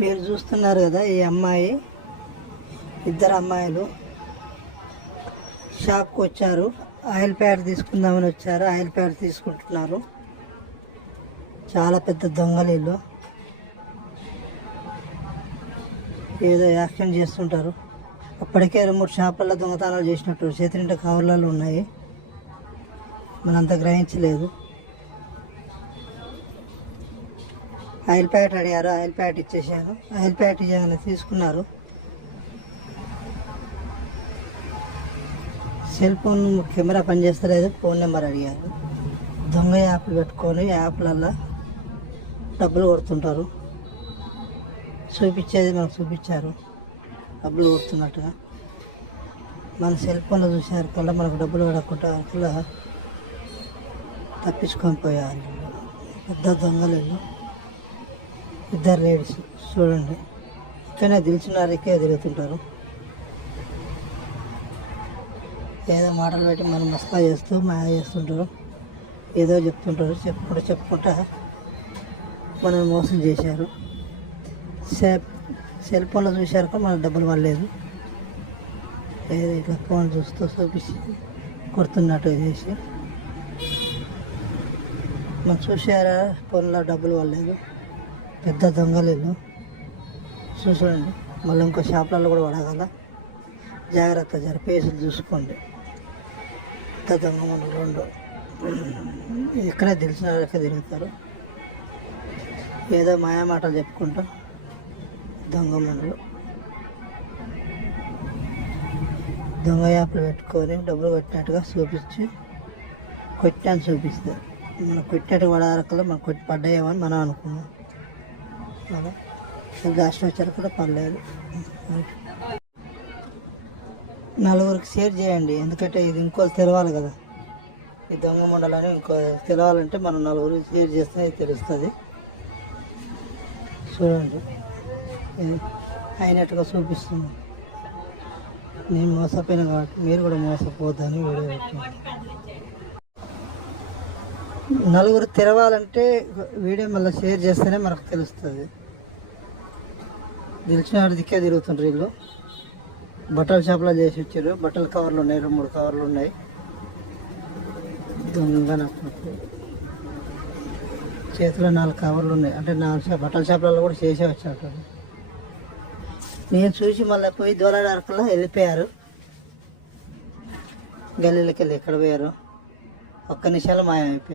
మీరు చూస్తున్నారు కదా, ఈ అమ్మాయి, ఇద్దరు అమ్మాయిలు షాప్కి వచ్చారు. ఆయిల్ ప్యాడ్ తీసుకుందామని వచ్చారు. ఆయిల్ ప్యాడ్ తీసుకుంటున్నారు. చాలా పెద్ద దొంగలు వీళ్ళు. ఏదో యాక్షన్ చేస్తుంటారు. అప్పటికే 2-3 షాపులలో దొంగతనాలు చేసినట్టు చేతినింట కవర్లలో ఉన్నాయి. మనంత గ్రహించలేదు. ఆయిల్ ప్యాకెట్ అడిగారు, ఆయిల్ ప్యాకెట్ ఇచ్చేసాను. ఆయిల్ ప్యాకెట్ ఇవ్వగానే తీసుకున్నారు. సెల్ ఫోన్ కెమెరా పనిచేస్తలేదు, ఫోన్ నెంబర్ అడిగారు. దొంగ యాప్లు పెట్టుకొని యాప్లల్లో డబ్బులు కొడుతుంటారు. చూపించేది మనకు చూపించారు, డబ్బులు కొడుతున్నట్టుగా. మన సెల్ ఫోన్లో చూసారు కల్లా మనకు డబ్బులు పడకుండా కల్లా తప్పించుకొని పోయారు. పెద్ద దొంగలు. ఇద్దరు లేడీస్ చూడండి, ఇక్కడనే దిల్చున్నారికే తిరుగుతుంటారు. ఏదో మాటలు పెట్టి మనం మస్కా చేస్తూ మాయ చేస్తుంటారు. ఏదో చెప్తుంటారు. చెప్పుకుంటా మనం మోసం చేశారు. సెల్ ఫోన్లో చూశారు మనకు డబ్బులు పడలేదు. ఏదో ఇట్లా ఫోన్ చూస్తూ చూపించి కొడుతున్నట్టు చేసి మనం చూసారా, ఫోన్లో డబ్బులు పడలేదు. పెద్ద దొంగలు చూడండి. మళ్ళీ ఇంకో షాపులలో కూడా పడగల. జాగ్రత్త, ఫేసులు చూసుకోండి. పెద్ద దొంగ మన 2 ఎక్కడే తెలిసిన ఎక్కడ తిరుగుతారు. ఏదో మాయా మాటలు చెప్పుకుంటా దొంగ మనలు. దొంగ యాప్లు పెట్టుకొని డబ్బులు కొట్టినట్టుగా చూపిస్తారు. మనం కొట్టినట్టు పడారకల్లా మనం కొట్టి పడ్డాయేమని మనం అనుకున్నాం. లాస్ట్ వచ్చారు కూడా పర్లేదు. నలుగురికి షేర్ చేయండి, ఎందుకంటే ఇది ఇంకో తెలవాలి కదా. ఈ దొంగ మండలని ఇంకో తెలవాలంటే మనం నలుగురికి షేర్ చేస్తే తెలుస్తుంది. చూడండి, అయినట్టుగా చూపిస్తుంది. నేను మోసపోయినా కాబట్టి మీరు కూడా మోసపోద్దని వీడియో పెట్టాను. నలుగురు తెరవాలంటే వీడియో మళ్ళీ షేర్ చేస్తేనే మనకు తెలుస్తుంది. తెలిసిన దిక్కే తిరుగుతుంటారు వీళ్ళు. బట్టల షాప్లో చేసి వచ్చారు. బట్టల కవర్లు ఉన్నాయి, 2-3 కవర్లు ఉన్నాయి. దొంగ చేతిలో 4 కవర్లు ఉన్నాయి. అంటే 4 బట్టల షాపులలో కూడా చేసే వచ్చారు. నేను చూసి మళ్ళీ పోయి దూరాడరకల్లా వెళ్ళిపోయారు. గల్లీలకి వెళ్ళి ఎక్కడ పోయారు, ఒక్క నిమిషాలు మాయమైపోయారు.